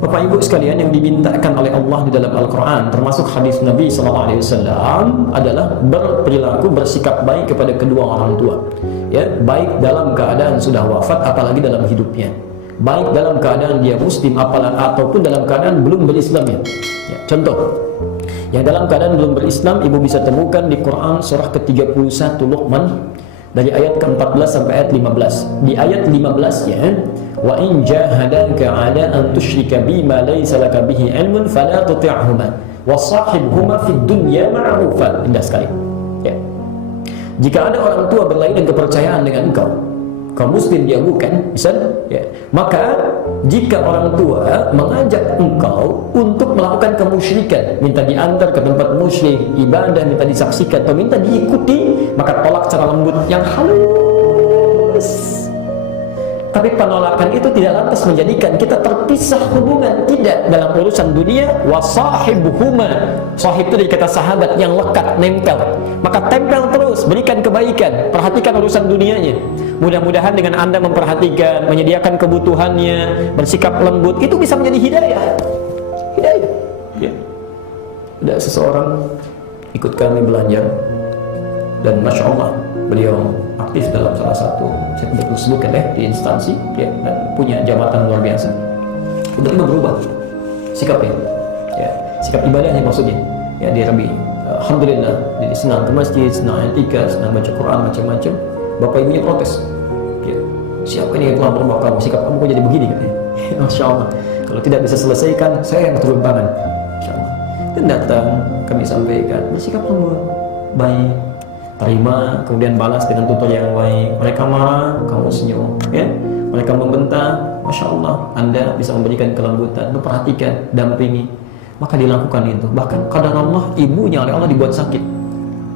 Bapak Ibu sekalian, yang dimintakan oleh Allah di dalam Al-Quran, termasuk hadis Nabi SAW, adalah berperilaku, bersikap baik kepada kedua orang tua. Ya, baik dalam keadaan sudah wafat, apalagi dalam hidupnya. Baik dalam keadaan dia muslim, ataupun dalam keadaan belum berislam. Ya, contoh, yang dalam keadaan belum berislam, ibu bisa temukan di Quran surah ke-31 Luqman, dari ayat ke-14 sampai ayat 15. Di ayat 15 ya, wa in jahadaka ala an tusyrika bima laysa laka bihi ilmun fala tuti'huma wa sahibhuma fid dunya ma'rufa. Indah sekali. Ya. Jika ada orang tua berlainan kepercayaan dengan engkau, kau muslim dia bukan, misal, ya, maka jika orang tua mengajak engkau untuk melakukan kemusyrikan, minta diantar ke tempat musyrik, ibadah minta disaksikan atau minta diikuti, maka tolak secara lembut yang halus. Tapi penolakan itu tidak lantas menjadikan kita terpisah hubungan, tidak. Dalam urusan dunia, wasahibuhuma, sahib itu dari kata sahabat yang lekat, nempel. Maka tempel terus, berikan kebaikan, perhatikan urusan dunianya. Mudah-mudahan dengan Anda memperhatikan, menyediakan kebutuhannya, bersikap lembut, itu bisa menjadi hidayah. Hidayah. Ya. Ada seseorang ikut kami belanja, dan Masya Allah, beliau aktif dalam salah satu, saya tidak perlu sebutkan di instansi, ya, dan punya jabatan luar biasa. Tiba-tiba berubah sikapnya, ya, sikap ibadahnya maksudnya, ya, dia lebih alhamdulillah, jadi senang ke masjid, senang i'tikaf, senang baca Quran, macam-macam. Bapak ibunya protes, ya, siapa ini yang telah merubah kamu, sikap kamu kok jadi begini, katanya. Masya Allah, kalau tidak bisa selesaikan, saya yang turun tangan. Masya Allah. Dan datang, kami sampaikan, bersikap lembut, baik, terima, kemudian balas dengan tutur yang baik. Mereka marah, kamu senyum, ya. Mereka membentak, Masya Allah, Anda bisa memberikan kelembutan, memperhatikan, dampingi, maka dilakukan itu. Bahkan kadang Allah, ibunya oleh Allah dibuat sakit,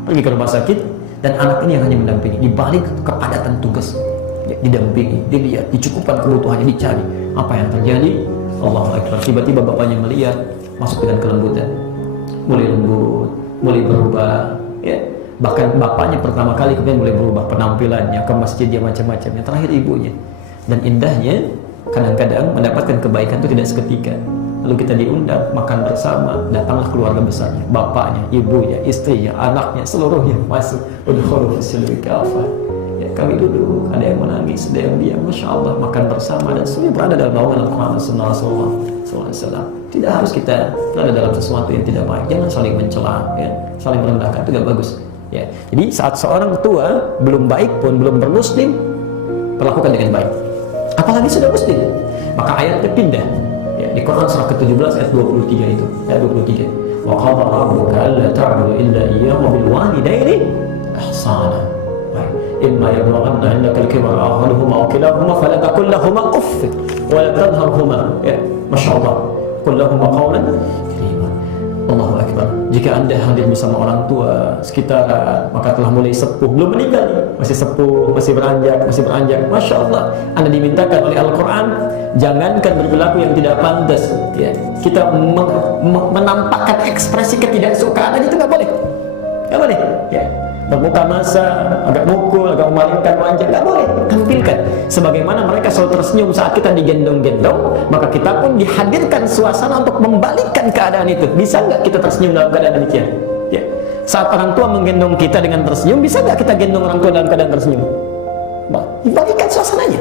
pergi ke rumah sakit, dan anak ini yang hanya mendampingi, dibalik kepadatan tugas, ya, didampingi, dilihat, dicukupkan kebutuhannya, dicari. Apa yang terjadi? Allahu Akbar. Tiba-tiba bapaknya melihat, masuk dengan kelembutan, mulai lembut, mulai berubah, ya. Bahkan bapaknya pertama kali kemudian mulai berubah penampilannya, ke masjid dia macam-macam. Yang terakhir ibunya. Dan indahnya, kadang-kadang mendapatkan kebaikan itu tidak seketika. Lalu kita diundang makan bersama, datanglah keluarga besarnya, bapaknya, ibunya, istrinya, anaknya, seluruhnya masuk. Udkhulu fis-silmi kafah. Ya, kami duduk, ada yang menangis, ada yang diam, Masya Allah, makan bersama, dan semuanya berada dalam naungan Al-Quran dan Sunnah Rasulullah SAW. Tidak harus kita berada dalam sesuatu yang tidak baik. Jangan saling mencela, ya, saling merendahkan, itu tidak bagus. Ya, jadi saat seorang tua belum baik pun, belum bermuslim, perlakukan dengan baik. Apalagi sudah muslim, maka ayatnya pindah. Ya, di Quran surah ke-17 ayat 23 itu, ayat 23. Wa qala rabbuka alla ta'budu illa iyyahu wa bil walidaini ihsana. Imma yablughanna 'indaka al-kibara ahaduhuma aw kilahuma fala taqul lahumu uff wa la tanharhuma. Ya, Masya Allah. Qul lahum qawlan karima. Allahu Akbar. Jika Anda hadir bersama orang tua sekitar, maka telah mulai sepuh, belum meninggal, masih sepuh, masih beranjak, Masya Allah, Anda dimintakan oleh Al-Quran, jangankan berperilaku yang tidak pantas, ya, kita menampakkan ekspresi ketidaksukaan aja itu nggak boleh, ya. Bermuka masa, agak mukul, agak memalingkan wajah, nggak boleh. Tampilkan sebagaimana mereka selalu tersenyum saat kita digendong-gendong, maka kita pun dihadirkan suasana untuk membalikkan keadaan itu. Bisa nggak kita tersenyum dalam keadaan demikian? Ya. Saat orang tua menggendong kita dengan tersenyum, bisa nggak kita gendong orang tua dalam keadaan tersenyum? Nah, dibalikkan suasananya.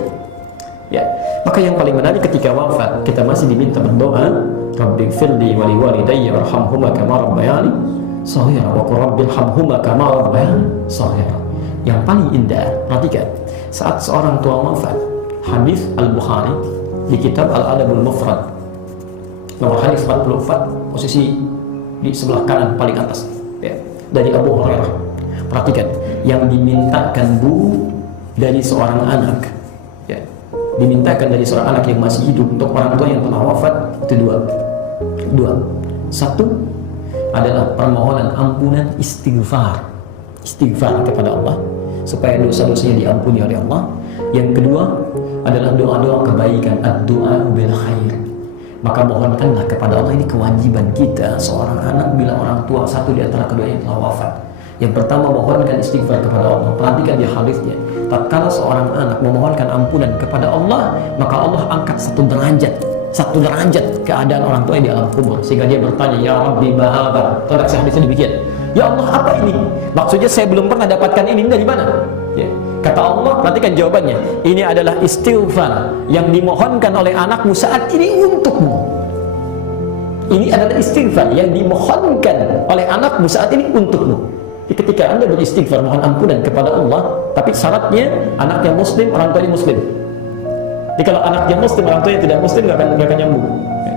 Ya. Maka yang paling menarik ketika wafat, kita masih diminta berdoa, Rabbighfirli wa liwalidayya warhamhuma kama rabbayani shaghira wa qur rabbirhamhuma kama rabbayani shaghira. Yang paling indah, perhatikan, saat seorang tua wafat, hadis Al-Bukhari di kitab Al-Adabul Mufrad, nomor hadis 44, posisi di sebelah kanan paling atas, ya, dari Abu Hurairah. Perhatikan, yang dimintakan bu dari seorang anak, ya, dimintakan dari seorang anak yang masih hidup untuk orang tua yang telah wafat, itu dua. Satu adalah permohonan ampunan, istighfar kepada Allah supaya dosa-dosanya diampuni oleh Allah. Yang kedua adalah doa-doa kebaikan, ad-du'a bil khair. Maka mohonkanlah kepada Allah, ini kewajiban kita seorang anak bila orang tua satu di antara keduanya telah wafat. Yang pertama, mohonkan istighfar kepada Allah. Perhatikan di hadisnya, tatkala seorang anak memohonkan ampunan kepada Allah, maka Allah angkat satu derajat satu derajat keadaan orang tua di alam kubur, sehingga dia bertanya, ya Rabbi ma hadza. Konteks hadisnya demikian. Ya Allah, apa ini? Maksudnya saya belum pernah dapatkan ini dari mana? Ya. Kata Allah, perhatikan jawabannya. Ini adalah istighfar yang dimohonkan oleh anakmu saat ini untukmu. Ini adalah istighfar yang dimohonkan oleh anakmu saat ini untukmu. Jadi ketika Anda beristighfar mohon ampunan kepada Allah, tapi syaratnya anaknya muslim, orang tuanya muslim. Jadi kalau anaknya muslim, orang tuanya tidak muslim, nggak akan nyambung.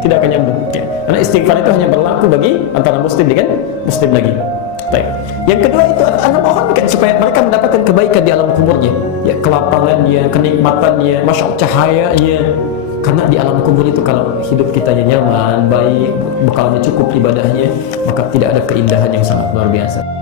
Tidak akan nyambung. Ya. Karena istighfar itu hanya berlaku bagi antara muslim dengan muslim lagi. Baik. Yang kedua itu Anda mohonkan supaya mereka mendapatkan kebaikan di alam kuburnya, ya, kelapangannya, kenikmatannya, masya Allah, cahayanya. Karena di alam kubur itu kalau hidup kita nyaman, baik, bekalnya cukup, ibadahnya, maka tidak ada keindahan yang sangat luar biasa.